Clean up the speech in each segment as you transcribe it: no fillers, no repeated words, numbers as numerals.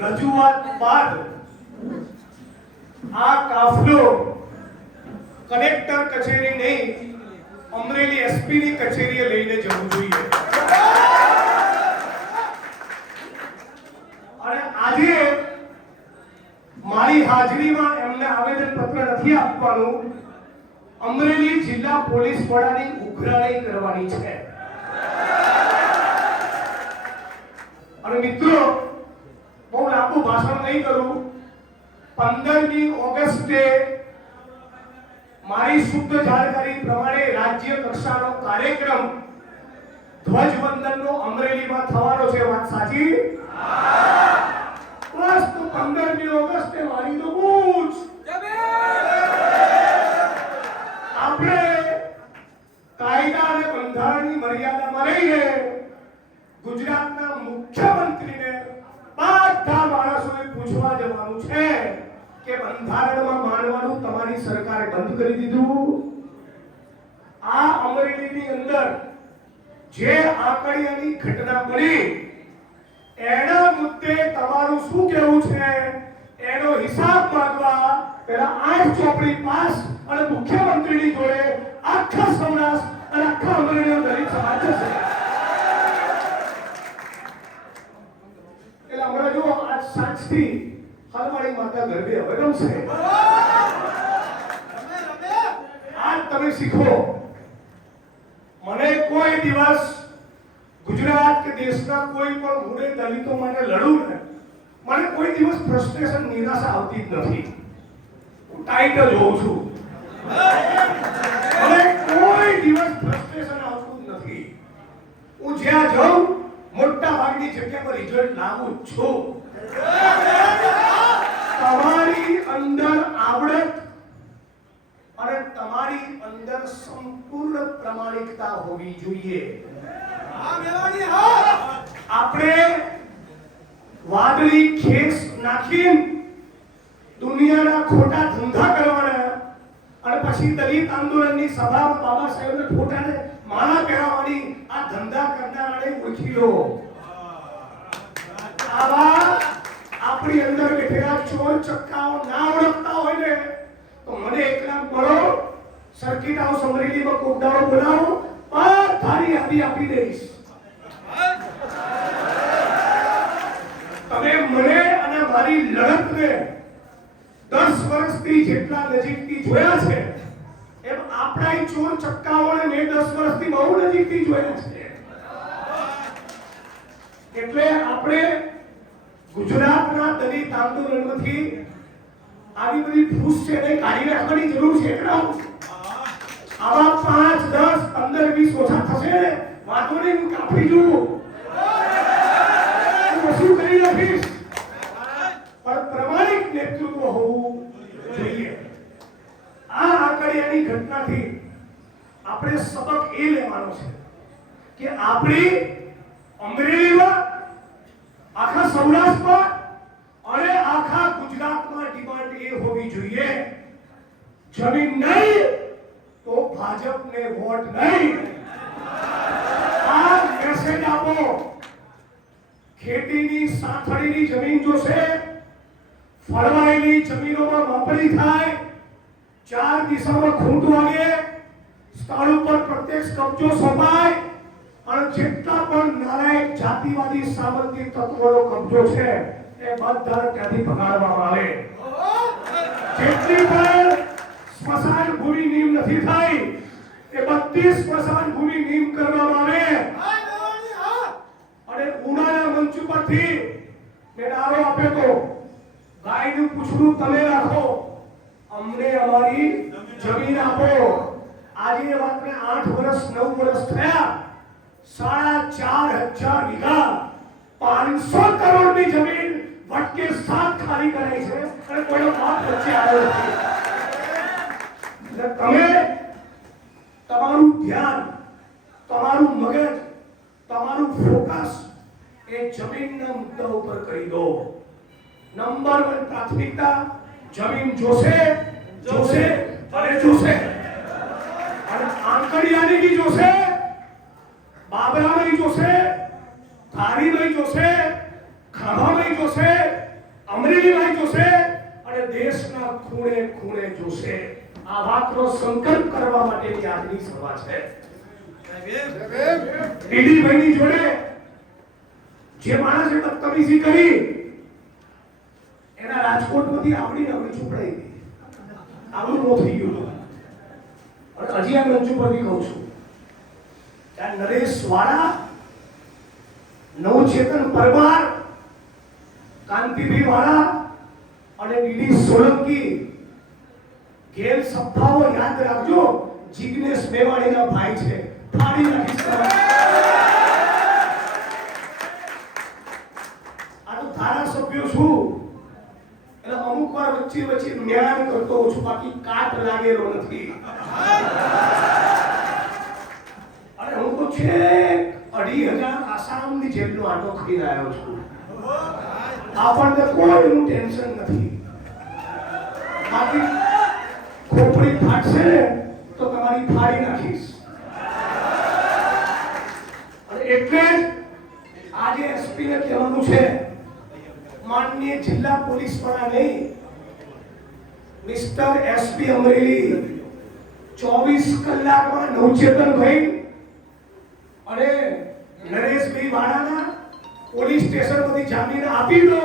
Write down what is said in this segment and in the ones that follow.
રજૂઆત બાદ આ કાફલો કલેક્ટર કચેરી નહીં અમરેલી એસપી ની કચેરીએ લઈને જવું જોઈએ અને આજે મારી હાજરીમાં એમને આવેદન પત્ર નથી આપવાનું, અમરેલી જિલ્લા પોલીસ વડાની ઉઘરાણી કરવાની છે। અને મિત્રો, બહુ લાંબુ ભાષણ નહીં કરું। 15મી ઓગસ્ટે મારી શુદ્ધ જાણકારી પ્રમાણે રાજ્ય કક્ષાનો કાર્યક્રમ ધ્વજવંદનનો અમરેલીમાં થવાનો છે। વાત સાચી? બસ તો 15મી ઓગસ્ટે મારી તો પૂછ આપણે કાયદા અને બંધારણની મર્યાદામાં રહીને ગુજરાતના મુખ્યમંત્રીને બધા માણસોને પૂછવા જવાનું છે કે બંધારણમાં માનવાનું તમારી સરકારે બંધ કરી દીધું। આ અમરેલીની અંદર જે આંકડિયાની ઘટના બની એના મુદ્દે તમારું શું કહેવું છે એનો હિસાબ માંગવા પહેલા 8 ચોપડી પાસ અને મુખ્યમંત્રીની જોડે આખા સૌરાષ્ટ્ર અને આખા અમરેલીનો દલિત સમાજ જશે। એટલે હમણાં જો આજ સાંજથી હલવાડી માતા ગરબે હવે રમશે। આજ તમે શીખો, મને કોઈ દિવસ ગુજરાત કે દેશના કોઈ પણ મૂળે દલિતો માટે લડું ને મને કોઈ દિવસ ફ્રસ્ટ્રેશન નિરાશા આવતી જ નથી। હું ટાઈટ જ હોઉં છું, મને કોઈ દિવસ ફ્રસ્ટ્રેશન આવતું જ નથી। હું જ્યાં જાઉં મોટા ભાગની જગ્યા પર રિઝલ્ટ લાવું જ છું। તમારી અંદર આવડત અને તમારી અંદર સંપૂર્ણ પ્રમાણિકતા હોવી જોઈએ। આપણે વાદળી ખેસ નાખીને દુનિયાના ખોટા ધંધા કરવાના અને પછી દલિત આંદોલનની સભામાં બાબા સાહેબના ફોટાને માળા પહેરાવવાની આ ધંધા કરનારાને ઓળખી લો। આવા આપણી અંદર બેઠેલા ચોર ચક્કાઓ ના ઓળખતા હોય ને તો મને એકલા બોલો, સર્કિટ હાઉસ અમરેલીમાં કોક દાડો બોલાવો, બધાની યાદી આપી દઈશ। તમે મને અને મારી લડતને 10 વર્ષથી જેટલા નજીકથી જોયા છે એમ આપણા ચોર ચક્કાઓને મેં 10 વર્ષથી બહુ નજીકથી જોયા છે। એટલે આપણે ગુજરાતના દલિત આંદોલનમાંથી આવી બધી ફૂસ છે એને કાઢી નાખવાની જરૂર છે। આવા 5, 10, 15, 20 ઓછા થશે વાતો નહીં, હું કાપી જઉં, હું શું કરી નાખીશ, પણ પ્રમાણિક નેતૃત્વ હોવું જોઈએ। આ આંકડિયાની ઘટનાથી આપણે સબક એ લેવાનો છે કે આપણી અમરેલીમાં, આખા સૌરાષ્ટ્રમાં અને આખા ગુજરાતમાં ડિમાન્ડ એ હોવી જોઈએ, જમીન નહીં તો ભાજપને વોટ નહીં। આ મેસેજ આપો। ખેતીની સાથળીની જમીન જોશે, ફળવાયેલી જમીનોમાં માપણી થાય, 4 દિશામાં ખૂંટ વાગે, સ્થળ ઉપર પ્રત્યક્ષ કબજો સોંપાય અને જેટલા પણ નાલાયક જાતિવાદી સામંતી તત્વોનો કબજો છે એ બધાને ત્યાંથી ભગાડવામાં આવે। જેટલી પણ સ્મશાન ભૂમિ નીમ નથી થઈ એ બધી સ્મશાન ભૂમિ નીમ કરવામાં આવે। અને ઉનાળા મંચ ઉપરથી મેં નારો આપ્યો તો ગાયનું પૂછડું તમે રાખો, અમને અમારી જમીન આપો। આજે એ વાતને 8 વર્ષ 9 વર્ષ થયા, 4,500 વીઘા 500 કરોડની જમીન વટકે 7 ખાલી કરાઈ છે અને કોઈનો બાપ વચ્ચે આવ્યો નથી। એટલે તમે તમારું ધ્યાન, તમારું મગજ, તમારું ફોકસ એ જમીનના મુદ્દા ઉપર કરી દો। નંબર 1 પ્રાથમિકતા જમીન જોશે, જોશે અને જોશે। અને આંકડિયાની બી જોશે, બાબરા નહીં જોશે, ધારી નહીં જોશે, ખાવા નહીં જોશે, ખૂણે ખૂણે જોશે. આ વાતનો સંકલ્પ કરવા માટેની આજની સભા છે. ડીડીભાઈની જોડે જે માણસે બદતમીઝી કરી એના રાજકોટમાંથી આવડી ચોપડાઈ ગઈ. આવડું નો થઈ ગયું. અને હજી આ મંચ ઉપરથી કહું છું કે નરેશ વાળા, નવચેતન પરમાર, કાંતિભાઈ વાળા અને ડીડી સોલંકી ગેલ સપ્તાહો યાદ રાખજો. જિગ્નેશ મેવાણીના ભાઈ છે. ફાડી નાખીશ. આ તો ધારાસભ્યો છું એટલે અમુક વાર વચ્ચે જ્ઞાન કરતો હોઉં છું, બાકી કાટ લાગેલો નથી. અને હું તો છે 2,500 આસામની જેલનો આટો ખાઈ રહ્યો છું. આપણને કોઈનું ટેન્શન નથી. બાકી ખોપડી ફાટશે ને તો તમારી ફાડી નાખીશ. અને એટલે આજે એસપી ને કહેવાનું છે, માનનીય જિલ્લા પોલીસ વડા નહીં, મિસ્ટર એસપી અમરેલી 24 કલાકમાં નવચેતનભાઈ અને નરેશભાઈ વાળાના પોલીસ સ્ટેશન માંથી જામીન આપી દો.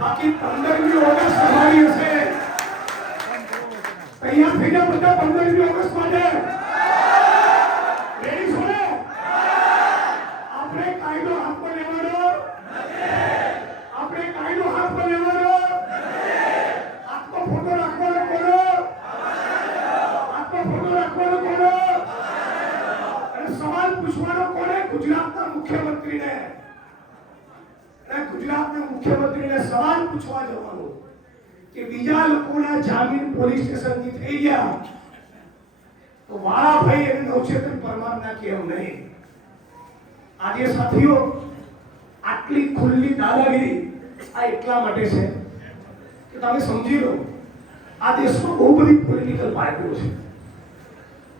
બાકી 15મી ઓગસ્ટ તમારી હશે. તૈયાર થઈ જાઓ બધા 15મી ઓગસ્ટ માટે. રેડી છો ને? આપણે કાયદો હાથમાં લેવાનો નથી. આપણે કાયદો હાથમાં લેવાનો નથી. હાથમાં ફોટો રાખવાનો કોનો? હાથમાં ફોટો રાખવાનો કોનો? અને સવાલ પૂછવાનો કોને? ગુજરાતના મુખ્યમંત્રીને. ગુજરાતના મુખ્યમંત્રીને સવાલ પૂછવા જવાનું કે બીજા લોકોના જામીન પોલીસ સ્ટેશનથી થઈ ગયા તો વાળાભાઈ અને નવચેતન પરમારના કેમ નહીં? આજે સાથીઓ, આટલી ખુલ્લી દાદાગીરી આ એટલા માટે છે કે તમે સમજી લો, આ દેશમાં બહુ બધી પોલિટિકલ પાર્ટીઓ છે.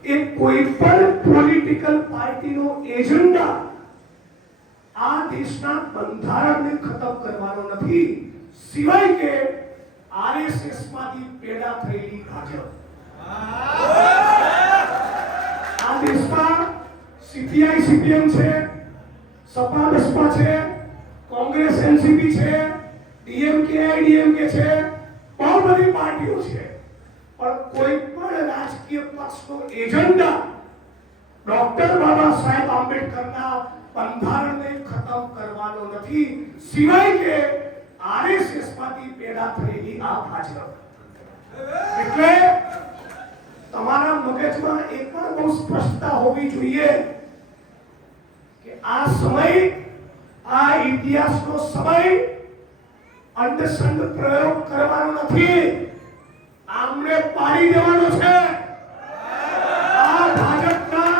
એ કોઈ પણ પોલિટિકલ પાર્ટીનો એજન્ડા આ દેશના બંધારણને ખતમ કરવાનો નથી, સિવાય કે આરએસએસ માંથી પેદા થયેલી ભાજપ. આ દેશમાં સીપીઆઈ સીપીએમ છે, સપા બસપા છે, કોંગ્રેસ એનસીપી છે, ડીએમકે આઈડીએમકે છે, બહુ બધી પાર્ટીઓ છે. પણ કોઈ પણ રાજકીય પક્ષનો એજન્ડા ડોક્ટર બાબા સાહેબ આંબેડકરના બંધારણને ખતમ કરવાનો નથી, સિવાય કે આરએસએસ માંથી પેદા થયેલી આ ભાજપ. એટલે તમારા મગજમાં એક પણ બહુ સ્પષ્ટતા હોવી જોઈએ કે આ સમય, આ ઇતિહાસનો સમય અંધશ્રદ્ધ પ્રયોગ કરવાનો નથી, આમને પાડી દેવાનો છે. આ ભાજપના,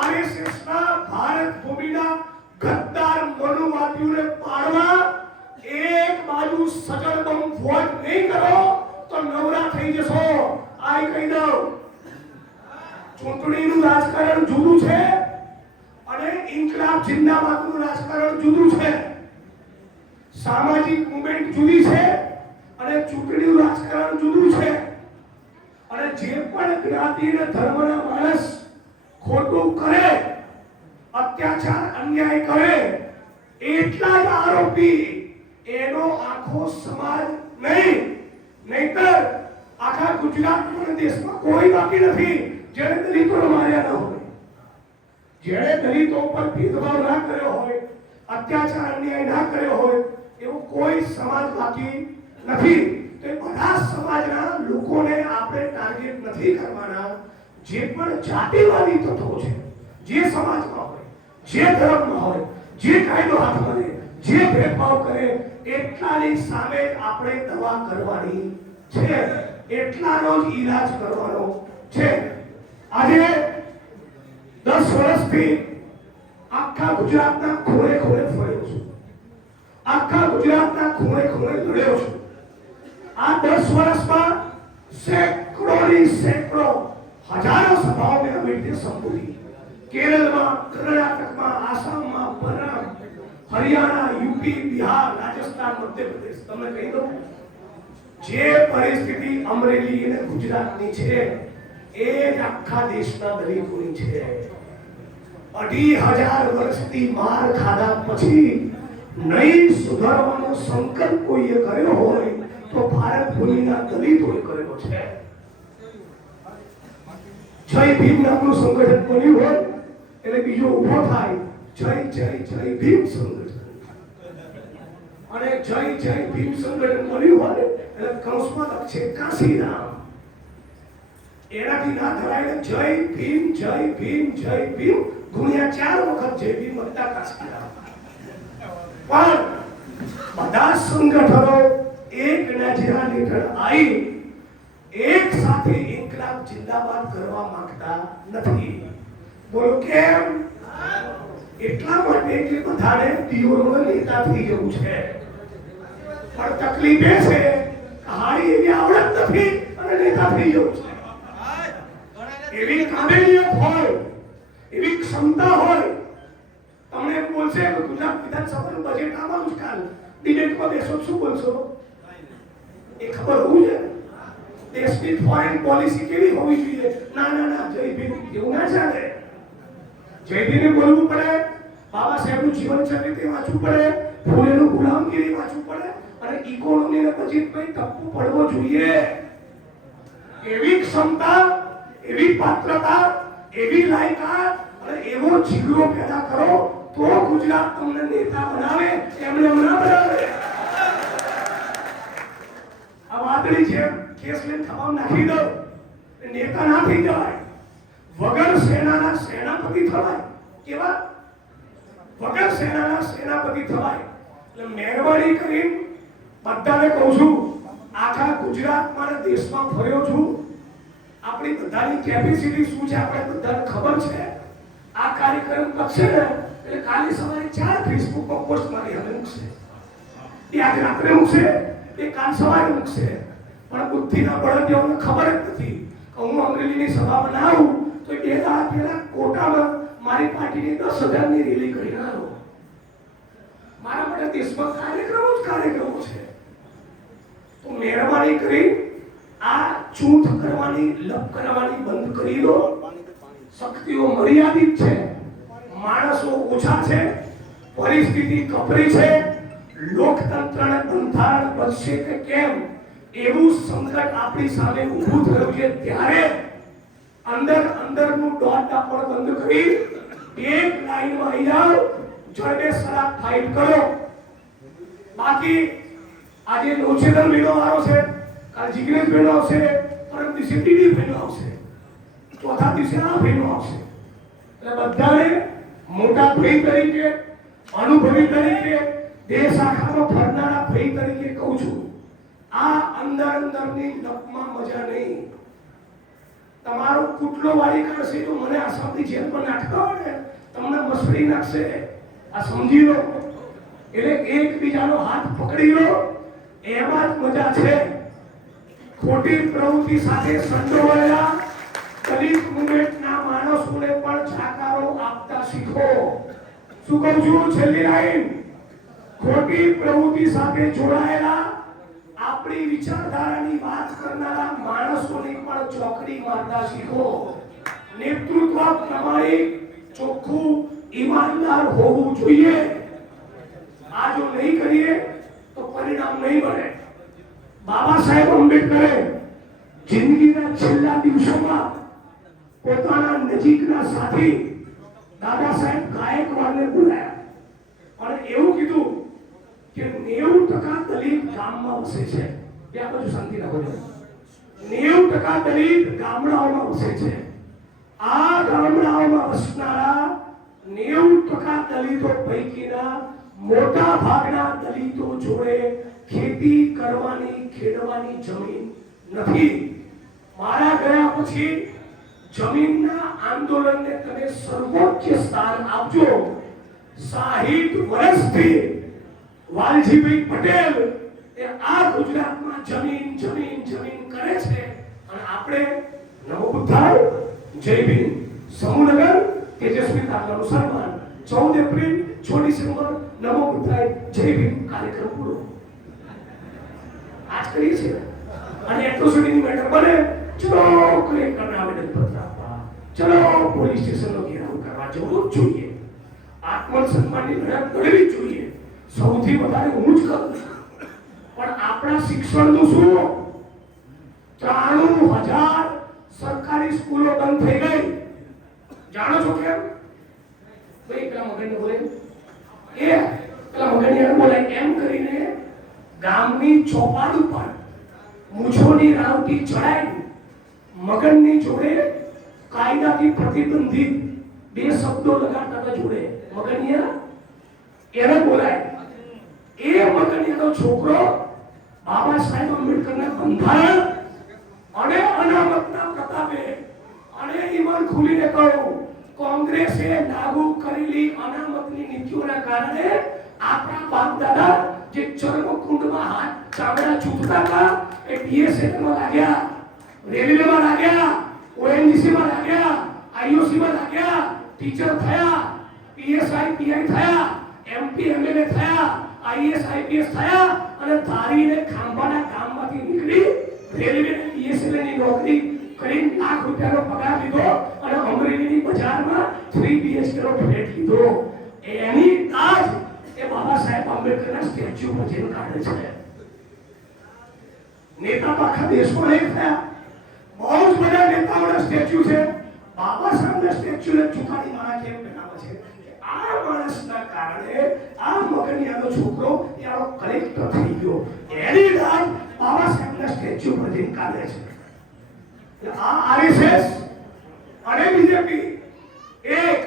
આરએસએસના, ભારત ભૂમિના ગદ્દાર મનુવાદીઓને પાડવા એક બાજુ સજળબમ વોટ નહીં કરો તો નવરા થઈ જશો. આ કહી દઉં, ચૂંટણીનું રાજકારણ જુદું છે અને ઇન્કલાબ જિંદાબાદનું રાજકારણ જુદું છે. સામાજિક મુવમેન્ટ જુદી છે અને ચૂંટણીનું રાજકારણ જુદું છે. અને જે પણ જ્ઞાતિ અને ધર્મના માણસ ખોટું કરે, અત્યાચાર અન્યાય કરે, એટલા જ આરોપી એનો આખો સમાજ નહીં. નહીતર આખા ગુજરાતમાં દેશમાં કોઈ બાકી નથી જેને દલિતોને માર્યા ન હોય, જેને દલિતો પર ભેદભાવ ના કર્યો હોય, અત્યાચાર અન્યાય ના કર્યો હોય, એવો કોઈ સમાજ બાકી નથી. તે બધા સમાજના લોકોને આપણે ટાર્ગેટ નથી કરવાના. જે પણ જાતિવાદી તત્વો છે, જે સમાજમાં હોય, જે ધર્મમાં હોય, જે કાયદો હાથમાં લે, જે ભેદભાવ કરે, એટલાની સામે આપણે દવા કરવાની છે, એટલાનો જ ઈલાજ કરવાનો છે. આજે 10 વર્ષથી આખા ગુજરાતના ખૂણે ખૂણે ફર્યો છું, આખા ગુજરાતના ખૂણે ખૂણે લડ્યો છું. આ 10 વર્ષમાં સેંકડો હજારો સભાઓ મેં આવી રીતે સંબોધી. કેરળમાં, કર્ણાટકમાં, આસામમાં, હરિયાણા, યુપી, બિહાર, રાજસ્થાન, મધ્યપ્રદેશ. તમને કહી દઉં, જે પરિસ્થિતિ અમરેલી અને ગુજરાતની છે એ જ આખા દેશના દલિતોની છે. 2500 વર્ષથી માર ખાધા પછી નહીં સુધારવાનો સંકલ્પ કોઈએ કર્યો હોય તો ભારત ભૂમિના દલિતોએ કરેલો છે. જય ભીમ નામનું સંગઠન બન્યું હોય એટલે બીજો ઉભો થાય જય જય જય ભીમ સંગઠન, અને જય જય ભીમ સંગઠન બન્યું હોય એટલે કૌંસમાં લખશે કાશીરામ. એનાથી ના થવાય જય ભીમ જય ભીમ જય ભીમ ગુણ્યા 4 વખત જય ભીમ વત્તા કાશીરામ. પણ બધા સંગઠનો એક નજરા હેઠળ આવી એક સાથે ઇન્કલાબ જિંદાબાદ કરવા માંગતા નથી. બોલો કેમ? એટલા માટે કે બધાને પિયોનો નેતા થઈ જવું છે. પણ તકલીફ એ છે હારી એવી આવડત નથી અને નેતા થઈ જવું છે. એવી કાબેલિયત હોય, એવી ક્ષમતા હોય, તમને એમ બોલશે કે ગુજરાત વિધાનસભાનું બજેટ આવવાનું જ કાલ ડિબેટમાં બેસો શું બોલશો એ ખબર હોવું છે. દેશની ફોરેન પોલિસી કેવી હોવી જોઈએ? ના ના ના જય ભીમ એવું ના ચાલે. જય ભીમને બોલવું પડે, બાબા સાહેબનું જીવન ચરિત્ર વાંચવું પડે, ફૂલેનું ગુલામગીરી વાંચવું પડે અને ઇકોનોમીને બજેટમાં ટપ્પુ પડવો જોઈએ. એવી ક્ષમતા, એવી પાત્રતા, એવી લાયકાત અને એવો જીગરો પેદા કરો તો ગુજરાત તમને નેતા બનાવે, એમને ના બનાવે. આ વાદળી છે કેસ લઈને ખબર નાખી દો, નેતા ના થઈ જવાય. વગર સેનાના સેનાપતિ થવાય. કેવા? વગર સેનાના સેનાપતિ થવાય. એટલે મહેરબાની કરીને બધાને કહું છું, આખા ગુજરાતમાં અને દેશમાં ફર્યો છું. આપણી બધાની કેપેસિટી શું છે આપણે બધાને ખબર છે. આ કાર્યક્રમ કરશે ને એટલે કાલે સવારે 4 ફેસબુકમાં પોસ્ટ મારી હવે મૂકશે, એ આજે રાત્રે મૂકશે, એ કાલ સવારે મૂકશે. પણ બુદ્ધિના બળદીઓને ખબર જ નથી કે હું અમરેલીની સભામાં ના આવું તો 2 દાડા પહેલા કોટામાં મારી પાર્ટીની 10,000ની રેલી કરી નાખો. મારા માટે દેશમાં કાર્યક્રમો જ કાર્યક્રમો છે. તો મહેરબાની કરી આ ચૂંટ કરવાની, લપ કરવાની બંધ કરી દો. શક્તિઓ મર્યાદિત છે, માણસો ઓછા છે, પરિસ્થિતિ કપરી છે. લોકતંત્રને બંધારણ બનશે કે કેમ એવું સંકટ આપણી સામે ઊભું થયું છે. ત્યારે અંદરનું દોડ દાપણ બંધ કરી એક લાઈનમાં આવી જાઓ, જડબે સરાક ફાઇટ કરો. બાકી આજે નોચેતન મહિનો વાળો છે, કાલ જિગ્નેશ મહિનો આવશે, પરમ દિવસે ટીડી મહિનો આવશે, ચોથા દિવસે આ મહિનો આવશે. એટલે બધાને મોટા ભાઈ તરીકે, અનુભવી તરીકે, દેશ આખામાં ફરનારા ભાઈ તરીકે કહું છું, આ અંદરની લપમાં મજા નહીં. તમારો કુટલો વાળી કરશે તો મને આસામથી જેલમાં નાખતા હોય ને તમને મસળી નાખશે. આ સમજી લો. એટલે એકબીજાનો હાથ પકડી લો, એમાં જ મજા છે. ખોટી પ્રવૃત્તિ સાથે સંડોવાયેલા દલિત મુવમેન્ટના માણસોને પણ જાકારો આપતા શીખો. શું કહું છું? છેલ્લી લાઈન, ખોટી પ્રવૃત્તિ સાથે જોડાયેલા આપણી વિચારધારાની વાત કરનારા માણસોની પણ ચોકડી મારતા શીખો. નેતૃત્વ પ્રમાણિક, ચોખ્ખું, ઈમાનદાર હોવું જોઈએ. આ જો નહીં કરીએ તો પરિણામ નહીં મળે. બાબા સાહેબ આંબેડકરે જિંદગીના છેલ્લા દિવસોમાં પોતાના નજીકના સાથી દાદા સાહેબ ગાયકવાડને બોલાયા અને એવું કીધું કે 90% દલિત ગામમાં વસે છે. ત્યાં બધું શાંતિ રાખો. 90% દલિત ગામડાઓમાં વસે છે. આ ગામડાઓમાં વસનારા 90% દલિતો પૈકીના મોટા ભાગના દલિતો જોડે ખેતી કરવાની, ખેડવાની જમીન નથી. મારા ગયા પછી જમીનના આંદોલનને તમે સર્વોચ્ચ સ્થાન આપજો. 60 વર્ષથી વાલજીભાઈ પટેલ એ આ ગુજરાતમાં જમીન જમીન જમીન કરે છે અને આપણે નમો બુદ્ધાય, જય ભીમ, સમૂહનગર, તેજસ્વી તાલાનું સન્માન 14 એપ્રિલ, 6 ડિસેમ્બર, નમો બુદ્ધાય, જય ભીમ કાર્યક્રમ પૂરો. આજ કરીએ છીએ. અને એટ્રોસિટીની મેટર બને, ચલો ક્લેમ કરને આવેદનપત્ર આપવા, ચલો પોલીસ સ્ટેશનનો ઘેરાવ કરવા જવું જ જોઈએ. આત્મસન્માનની લડત લડવી જોઈએ. સૌથી વધારે હું જ કરું છું. પણ આપણા શિક્ષણનું શું? 93,000 સરકારી સ્કૂલો બંધ થઈ ગઈ. જાણો છો કેમ? ભાઈ પેલા મગનને બોલે એ પેલા મગનિયાને બોલે એમ કરીને ગામની ચોપાટ ઉપર મૂછોની રાવટી ચડાઈ મગનની જોડે કાયદાથી પ્રતિબંધિત બે શબ્દો લગાડતા હતા જોડે. મગનિયા એને બોલાય. એ મગનિયાનો છોકરો બાબા સાહેબ આંબેડકરના બંધારણ અને અનામતના પ્રતાપે અને ઈમાન ખુલીને કહ્યું, કોંગ્રેસે લાગુ કરેલી અનામતની નીતિઓના કારણે આપણા બાપ દાદા જે ચર્મકુંડમાં હાથ ચામડા ચૂંટતા હતા એ બીએસએફમાં લાગ્યા, રેલવેમાં લાગ્યા, ઓએનજીસીમાં લાગ્યા, આઈઓસીમાં લાગ્યા, ટીચર થયા, પીએસઆઈ પીઆઈ થયા, એમપી એમએલએ થયા, આઈએસ આઈપીએસ થયા અને ધારીને ખાંભાના ગામમાંથી નીકળી રેલવે અને બીએસએફની નોકરી કરી લાખ રૂપિયાનો પગાર લીધો અને અમરેલીની બજારમાં 3 BHK નો ફ્લેટ લીધો. એની તાજ એ બાબા સાહેબ આંબેડકરના સ્ટેચ્યુ પર જઈને કાઢે છે. નેતા તો આખા દેશમાં એક થયા. બહુ જ બધા નેતાઓના સ્ટેચ્યુ છે. બાબા સાહેબના સ્ટેચ્યુને ચુકાડી મારા કેમ બનાવે છે? આ માણસના કારણે આ મગનિયાનો છોકરો યારો કલેક્ટર થઈ ગયો. એની તાજ બાબા સાહેબના સ્ટેચ્યુ પર જઈને કાઢે છે. આ આરએસએસ અને બીજેપી એક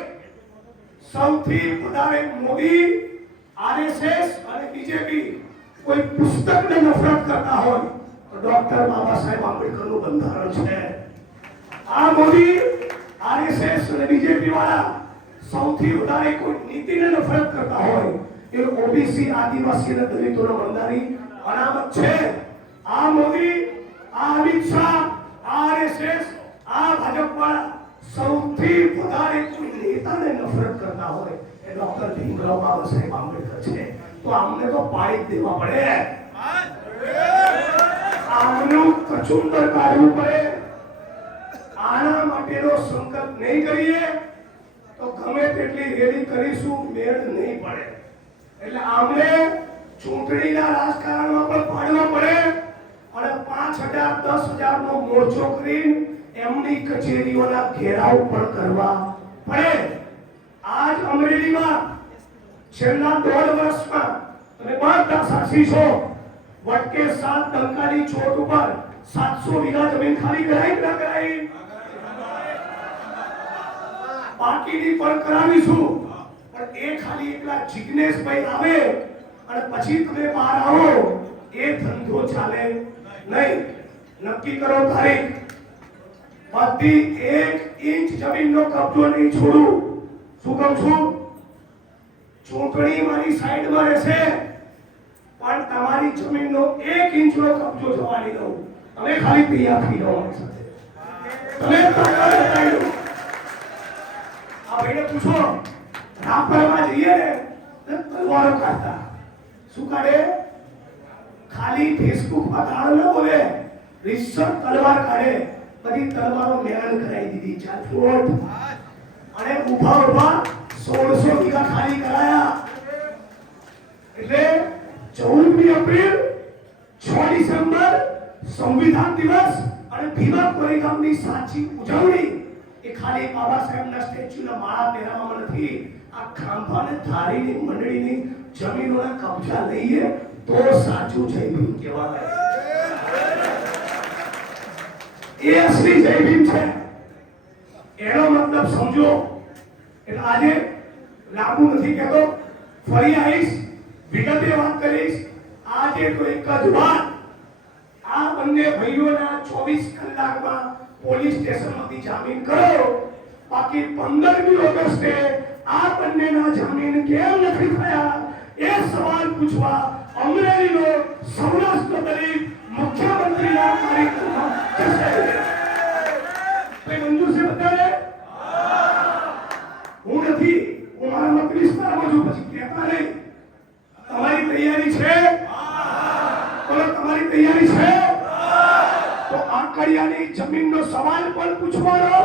સૌથી વધારે મોદી આરએસએસ અને બીજેપી કોઈ પુસ્તકને નફરત કરતા હોય તો ડોક્ટર બાબા સાહેબ આંબેડકરનું બંધારણ છે. આ મોદી આરએસએસ અને બીજેપી વાળા સૌથી વધારે કોઈ નીતિને નફરત કરતા હોય એ ઓબીસી આદિવાસી અને દલિતોનો બંધારી અનામત છે. આ મોદી આ અમિત શાહ આરએસએસ આ ભાજપ વાળા સૌથી વધારે કોઈ નેતાને નફરત કરતા હોય એ ડોક્ટર ભીમરાવ બાબા સાહેબ આંબેડકર છે. તો આમને તો પાડી દેવા પડે, આમનું કચુંબર કાઢવું પડે. આના માટેનો સંકલ્પ નહીં કરીએ તો ગમે તેટલી રેલી કરીશું મેળ નહીં પડે. એટલે આમને ચૂંટણીના રાજકારણમાં પણ પાડવા પડે અને 5,000 10,000 નો મોરચો કરીને એમની કચેરીઓના ઘેરાવ પણ કરવા પડે. આજ અમરેલીમાં છેલ્લા 1.5 વર્ષમાં તમે બધા સાક્ષી છો, વટકે 7 ટંકાની ચોટ ઉપર 700 વીઘા જમીન ખાલી કરાઈ કે ના કરાઈ? બાકીની પણ કરાવીશું. પણ એ ખાલી એકલા જિગ્નેશભાઈ આવે અને પછી તમે બહાર આવો એ ધંધો ચાલે નહીં. નક્કી કરો તારીખ. બધી 1 ઇંચ જમીનનો કબજો નહીં છોડું. શું કહું છું? ચૂંટણી મારી સાઈડમાં રહેશે પણ તમારી જમીનનો 1 ઇંચનો કબજો જવા નહીં દઉં. તમે ખાલી તૈયાર થઈ જાઓ મારી સાથે. તમે તાકાત બતાવી દો. આ ભાઈને પૂછો, રાપરમાં જઈએ ને તલવારો કાઢતા. શું કાઢે? ખાલી ફેસબુકમાં ગાળો ન બોલે, રિસર્ચ તલવાર કાઢે. બધી તલવારો મેળન કરાવી દીધી 4 ફૂટ અને ઉભા 1600 વીઘા ખાલી કરાયા. એટલે 14મી એપ્રિલ 6 ડિસેમ્બર સંવિધાન દિવસ અને ભીમા કોરેગામની સાચી ઉજવણી એ ખાલી બાબા સાહેબના સ્ટેચ્યુના માળા પહેરાવવામાં નથી. આ ખાંભાને ધારીની મંડળીની જમીનોના કબજા લઈએ તો સાચું જય ભીમ કહેવાય. એ અસલી જય ભીમ છે. એનો મતલબ સમજો. એટલે આજે લાંબુ નથી કહેતો, ફરી આવીશ, વિગતે વાત કરીશ. આજે તો એક જ વાત, આ બંને ભાઈઓના 24 કલાકમાં પોલીસ સ્ટેશનમાંથી જામીન કરો. બાકી 15મી ઓગસ્ટે આ બંનેના જામીન કેમ નથી થયા એ સવાલ પૂછવા અમરેલીનો સૌરાષ્ટ્ર દલિત મુખ્યમંત્રીના કાર્યક્રમમાં જશે. મંજૂર છે બધાને? હું નથી, હું મારા મત વિસ્તારમાં છું, પછી કહેતા નહીં. તમારી તૈયારી છે? બોલો, તમારી તૈયારી છે? કાકડિયાની જમીનનો સવાલ પણ પૂછવાનો,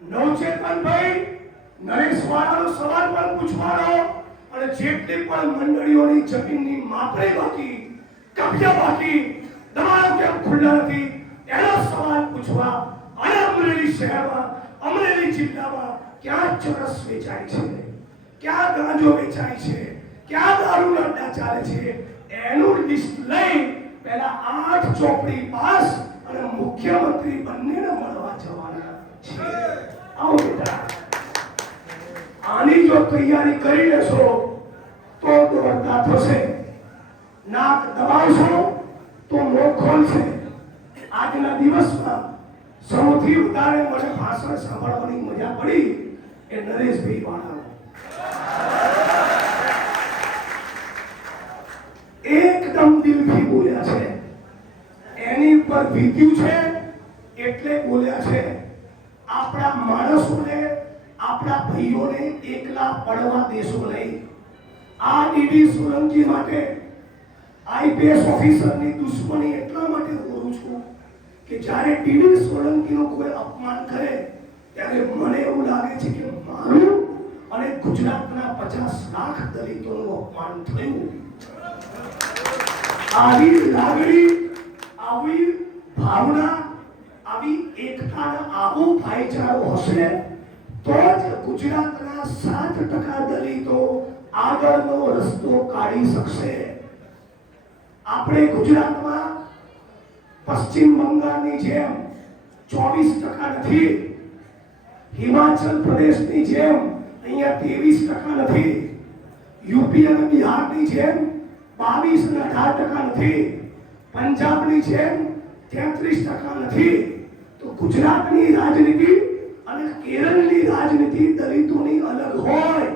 નવચેતનભાઈ નરેશવાળાનો સવાલ પણ પૂછવાનો, અને જેટલી પણ મંડળીઓની જમીનની માપણી બાકી, કબજા બાકી, દબાણો કેમ ખુલ્લા નથી એનો સવાલ પૂછવા. અને અમરેલી શહેરમાં, અમરેલી જિલ્લામાં ક્યાં ચરસ વેચાય છે, ક્યાં ગાંજો વેચાય છે, ક્યાં દારૂના અડ્ડા ચાલે છે, એનું લિસ્ટ લઈ પહેલા 8 ચોપડી પાસ અને મુખ્યમંત્રી બંનેને મળવા જવાના છે. આવો બેટા, આની જો તૈયારી કરી લેશો તો દોડતા થશે. નાક દબાવશો તો મોં ખોલશે. આજના દિવસમાં સૌથી વધારે મને ભાષણ સાંભળવાની મજા પડી એ નરેશભાઈ વાળાનો. એકદમ દિલથી બોલ્યા છે, એની પર વીત્યું છે એટલે બોલ્યા છે. આપણા માણસોને, આપણા ભાઈઓને એકલા પડવા દેશો નહીં. આ ડીડી સોલંકી માટે આઈપીએસ ઓફિસરની દુશ્મની એટલા માટે કરું છું કે જ્યારે ડીડી સોલંકીનો કોઈ અપમાન કરે ત્યારે મને એવું લાગે છે કે મારું અને ગુજરાતના 50 લાખ દલિતોનું અપમાન થયું. આવી લાગણી, આવી ભાવના, આવી એકતાના આવો ભાઈચારો હશે તો જ ગુજરાતના 7% દલિતો આગળનો રસ્તો કાઢી શકશે. આપણે ગુજરાતમાં પશ્ચિમ બંગાળની જેમ 24% નથી, હિમાચલ પ્રદેશની જેમ અહીંયા 23% નથી, યુપી અને બિહારની જેમ 22 અને 18% નથી, પંજાબની જેમ 33% નથી. તો ગુજરાતની રાજનીતિ અને કેરળની રાજનીતિ દલિતોની અલગ હોય,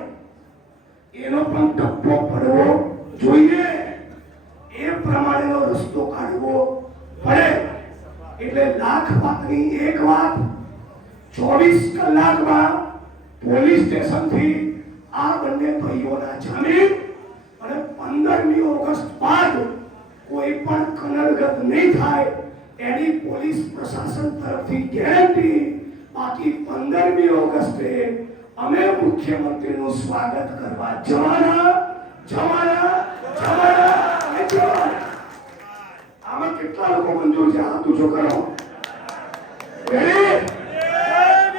એનો પણ ટપ્પો પડવો જોઈએ. એ પ્રમાણેનો રસ્તો કાઢવો પડે. એટલે લાખ વાતની એક વાત, 24 કલાકમાં પોલીસ સ્ટેશનથી આ બંને ભાઈઓના જામીન અને 15મી ઓગસ્ટ બાદ કોઈ પણ કનડગત નહીં થાય એની પોલીસ પ્રશાસન તરફથી ગેરંટી. બાકી 15મી ઓગસ્ટે અમે મુખ્યમંત્રીનું સ્વાગત કરવા જવાના. આમાં કેટલા લોકો મંજૂર છે? હાથ ઊંચો કરો. રેડી?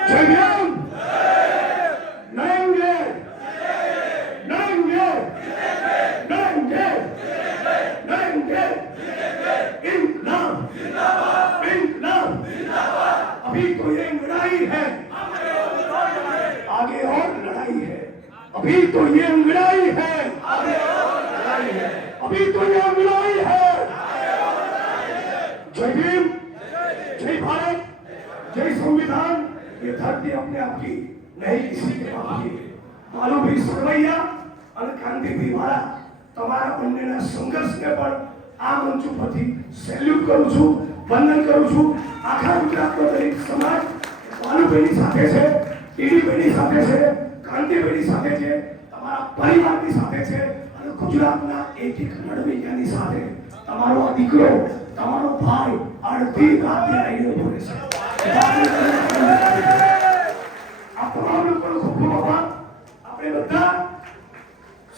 જય ભીમ. નરેન્દ્ર इंकलाब अभी तो ये लड़ाई है, आगे और लड़ाई है. अभी तो ये लड़ाई है, अभी तो ये लड़ाई है. जय भीम, जय भारत, जय संविधान. ये धरती अपने आप की नहीं, किसी के बाप की. मालूम भी सरवैया और कांतिभाई वाला તમારા બંનેના સંઘર્ષને પણ આ મંચ ઉપરથી સેલ્યુટ કરું છું, વંદન કરું છું. આખા ગુજરાતનો દરેક સમાજ વાલુભાઈની સાથે છે, ટીડીભાઈની સાથે છે, કાંતિભાઈની સાથે છે, તમારા પરિવારની સાથે છે અને ગુજરાતના એક લડવૈયાની સાથે. તમારો દીકરો, તમારો ભાઈ અડધી રાતે આવીને બોલે છે.